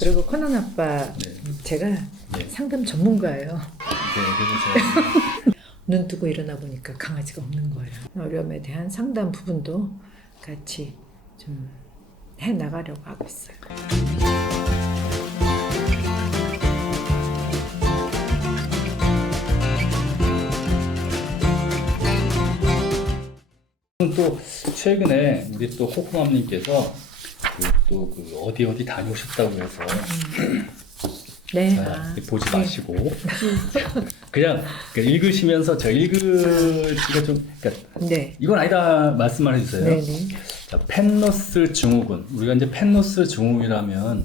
그리고 코난 아빠 네. 제가 네. 상담 전문가예요. 네, 그래서 제가 눈 뜨고 일어나 보니까 강아지가 없는 거예요. 어려움에 대한 상담 부분도 같이 좀 해 나가려고 하고 있어요. 또 최근에 우리 또 코코맘님께서 그 어디 다녀오셨다고 해서 네. 보지 마시고 그냥 읽으시면서 제가 읽으시기가 좀 그러니까 네. 이건 아니다 말씀만 해주세요. 네네. 자, 펜노스 증후군. 우리가 이제 펜노스 증후군이라면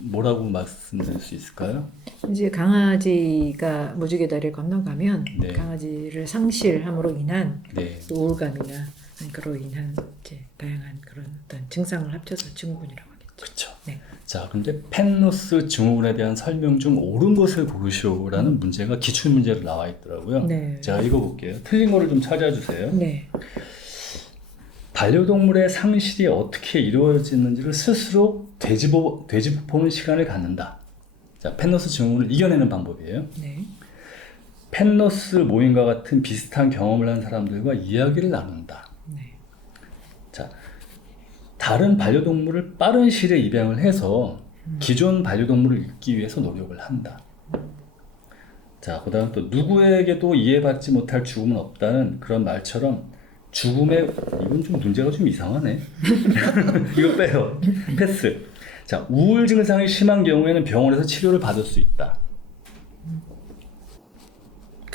뭐라고 말씀드릴 수 있을까요? 이제 강아지가 무지개 다리를 건너가면 네. 강아지를 상실함으로 인한 네. 우울감이나 그로 인한 이제 다양한 그런 어떤 증상을 합쳐서 증후군이라고 하겠죠. 그렇죠. 네. 자, 근데 펜노스 증후군에 대한 설명 중 옳은 것을 고르시오라는 문제가 기출 문제로 나와 있더라고요. 네. 제가 읽어볼게요. 틀린 거를 좀 찾아주세요. 네. 반려동물의 상실이 어떻게 이루어지는지를 스스로 되짚어보는 시간을 갖는다. 자, 펜노스 증후군을 이겨내는 방법이에요. 네. 펜노스 모임과 같은 비슷한 경험을 한 사람들과 이야기를 나눈다. 네. 자, 다른 반려동물을 빠른 시일에 입양을 해서 기존 반려동물을 잊기 위해서 노력을 한다. 자, 그 다음 또 누구에게도 이해받지 못할 죽음은 없다는 그런 말처럼 죽음의 이건 좀 문제가 좀 이상하네. 이거 빼요. 패스. 자, 우울 증상이 심한 경우에는 병원에서 치료를 받을 수 있다.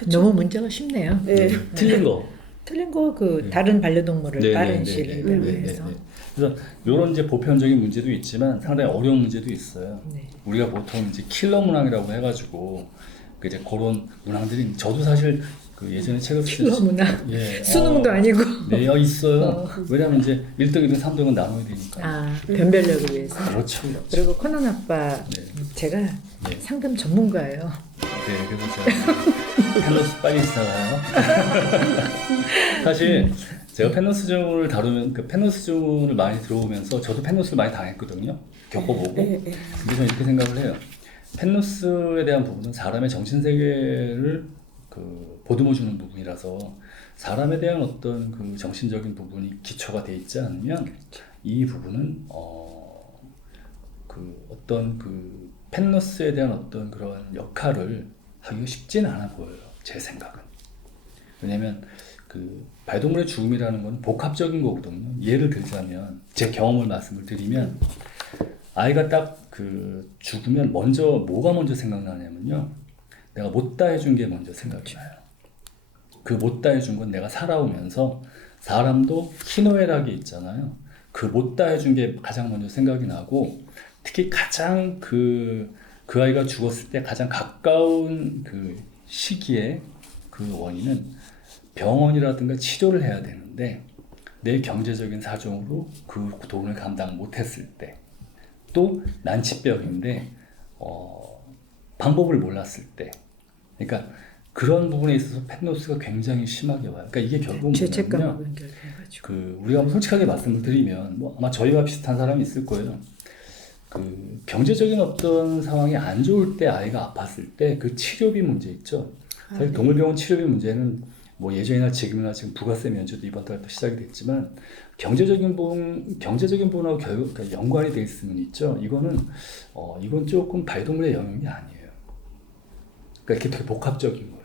너무 문제가 쉽네요. 네. 틀린 거. 틀린 거 그 네. 다른 반려동물을 네, 빠른 네, 시일에 네, 입양해서. 그래서 이런 이제 보편적인 문제도 있지만 상당히 어려운 문제도 있어요. 네. 우리가 보통 이제 킬러 문항이라고 해가지고 그 이제 그런 문항들이 저도 사실 그 예전에 책을 킬러 문항. 예, 수능도 아니고. 네, 있어요. 왜냐하면 이제 1등, 2등, 3등은 나눠야 되니까. 아, 변별력을 위해서. 그렇죠. 그리고 코난 아빠 네. 제가 네. 상담 전문가예요. 네, 그래서 제가 펜노스 빨리 시작해요. 사실 제가 펜노스 증후군을 다루면 그 펜노스 증후군을 많이 들어오면서 저도 펜노스를 많이 당했거든요. 겪어보고. 네, 네. 근데 저는 이렇게 생각을 해요. 펜노스에 대한 부분은 사람의 정신세계를 그 보듬어주는 부분이라서 사람에 대한 어떤 그 정신적인 부분이 기초가 돼 있지 않으면 이 부분은 그 어떤 그 펜노스에 대한 어떤 그런 역할을 하기가 쉽지는 않아 보여요. 제 생각은. 왜냐면 그 반려동물의 죽음이라는 건 복합적인 거거든요. 예를 들자면 제 경험을 말씀을 드리면 아이가 딱 그 죽으면 뭐가 먼저 생각나냐면요. 내가 못다 해준 게 먼저 생각이 나요. 그 못다 해준 건 내가 살아오면서 사람도 희노애락이 있잖아요. 그 못다 해준 게 가장 먼저 생각이 나고 특히 가장 그 아이가 죽었을 때 가장 가까운 그 시기에 그 원인은 병원이라든가 치료를 해야 되는데 내 경제적인 사정으로 그 돈을 감당 못했을 때 또 난치병인데 방법을 몰랐을 때 그러니까 그런 부분에 있어서 펜노스가 굉장히 심하게 와요. 그러니까 이게 결국은 죄책감하고 뭐냐면요. 연결돼가지고. 그 우리가 솔직하게 말씀을 드리면 뭐 아마 저희와 비슷한 사람이 있을 거예요. 그 경제적인 어떤 상황이 안 좋을 때 아이가 아팠을 때 그 치료비 문제 있죠. 사실 네. 동물병원 치료비 문제는 뭐 예전이나 지금이나 지금 부가세 면제도 이번 달부터 시작이 됐지만 경제적인 부분하고 그러니까 연관이 돼 있으면 있죠. 이건 조금 반려동물의 영역이 아니에요. 그러니까 이렇게 되게 복합적인 거예요.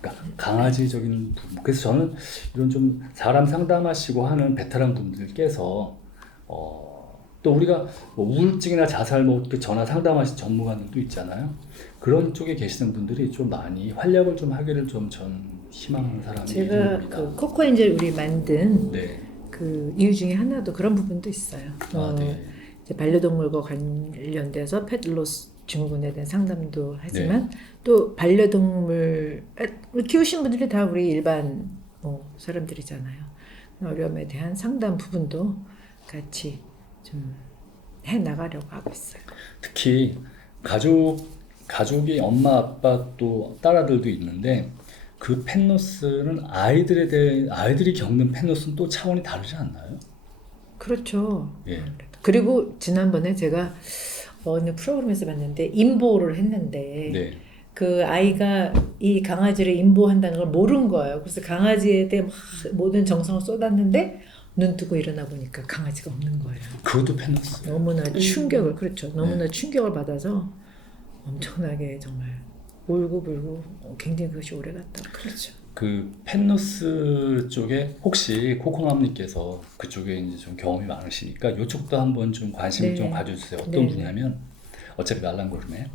그러니까 강아지적인 부분. 그래서 저는 이런 좀 사람 상담하시고 하는 베테랑 분들께서 또 우리가 뭐 우울증이나 자살 전화 상담하신 전문가들도 있잖아요. 그런 쪽에 계시는 분들이 좀 많이 활약을 좀 하기를 좀 전 희망하는 사람이 제가 있습니다. 그 코코엔젤 우리 만든 네. 그 이유 중에 하나도 그런 부분도 있어요. 네. 이제 반려동물과 관련돼서 펫로스 증후군에 대한 상담도 하지만 또 반려동물 키우신 분들이 다 우리 일반 사람들이잖아요. 어려움에 대한 상담 부분도 같이 좀 해 나가려고 하고 있어요. 특히 가족이 엄마, 아빠 또 딸아들도 있는데 그 펜노스는 아이들이 겪는 펜노스는 또 차원이 다르지 않나요? 그렇죠. 예. 그리고 지난번에 제가 어느 프로그램에서 봤는데 인보를 했는데 네. 그 아이가 이 강아지를 인보한다는 걸 모른 거예요. 그래서 강아지에 대해 막 모든 정성을 쏟았는데 눈 뜨고 일어나 보니까 강아지가 없는 거예요. 그것도 펜노스. 너무나 충격을 그렇죠. 너무나 충격을 받아서 엄청나게 정말 울고불고 굉장히 그것이 오래 갔다. 그렇죠. 그 펜노스 쪽에 혹시 코코맘님께서 그쪽에 이제 좀 경험이 많으시니까 이쪽도 한번 좀 관심 네. 좀 가져주세요. 어떤 네. 분이냐면 어차피 말랑고름에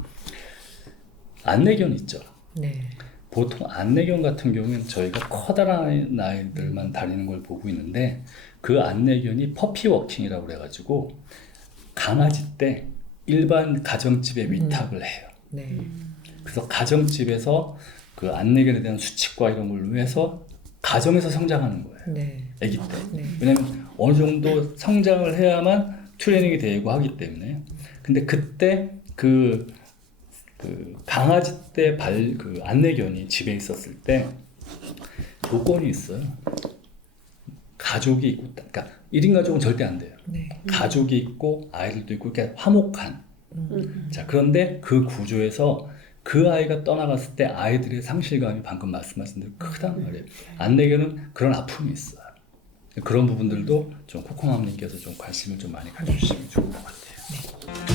안내견 있죠. 네. 보통 안내견 같은 경우는 저희가 커다란 아이들만 다니는 걸 보고 있는데 그 안내견이 퍼피 워킹이라고 그래가지고 강아지 때 일반 가정집에 위탁을 해요. 네. 그래서 가정집에서 그 안내견에 대한 수칙과 이런 걸 위해서 가정에서 성장하는 거예요. 네. 아기 때. 네. 왜냐면 어느 정도 성장을 해야만 트레이닝이 되고 하기 때문에. 근데 그때 그 강아지 때 그 안내견이 집에 있었을 때 요건이 있어요. 가족이 있고, 그러니까 1인 가족은 절대 안 돼요. 네. 가족이 있고 아이들도 있고 이렇게 화목한. 자, 그런데 그 구조에서 그 아이가 떠나갔을 때 아이들의 상실감이 방금 말씀하신 대로 크단 말이에요. 안내견은 그런 아픔이 있어요. 그런 부분들도 좀 코코맘님께서 좀 관심을 좀 많이 가져주시면 좋을 것 같아요.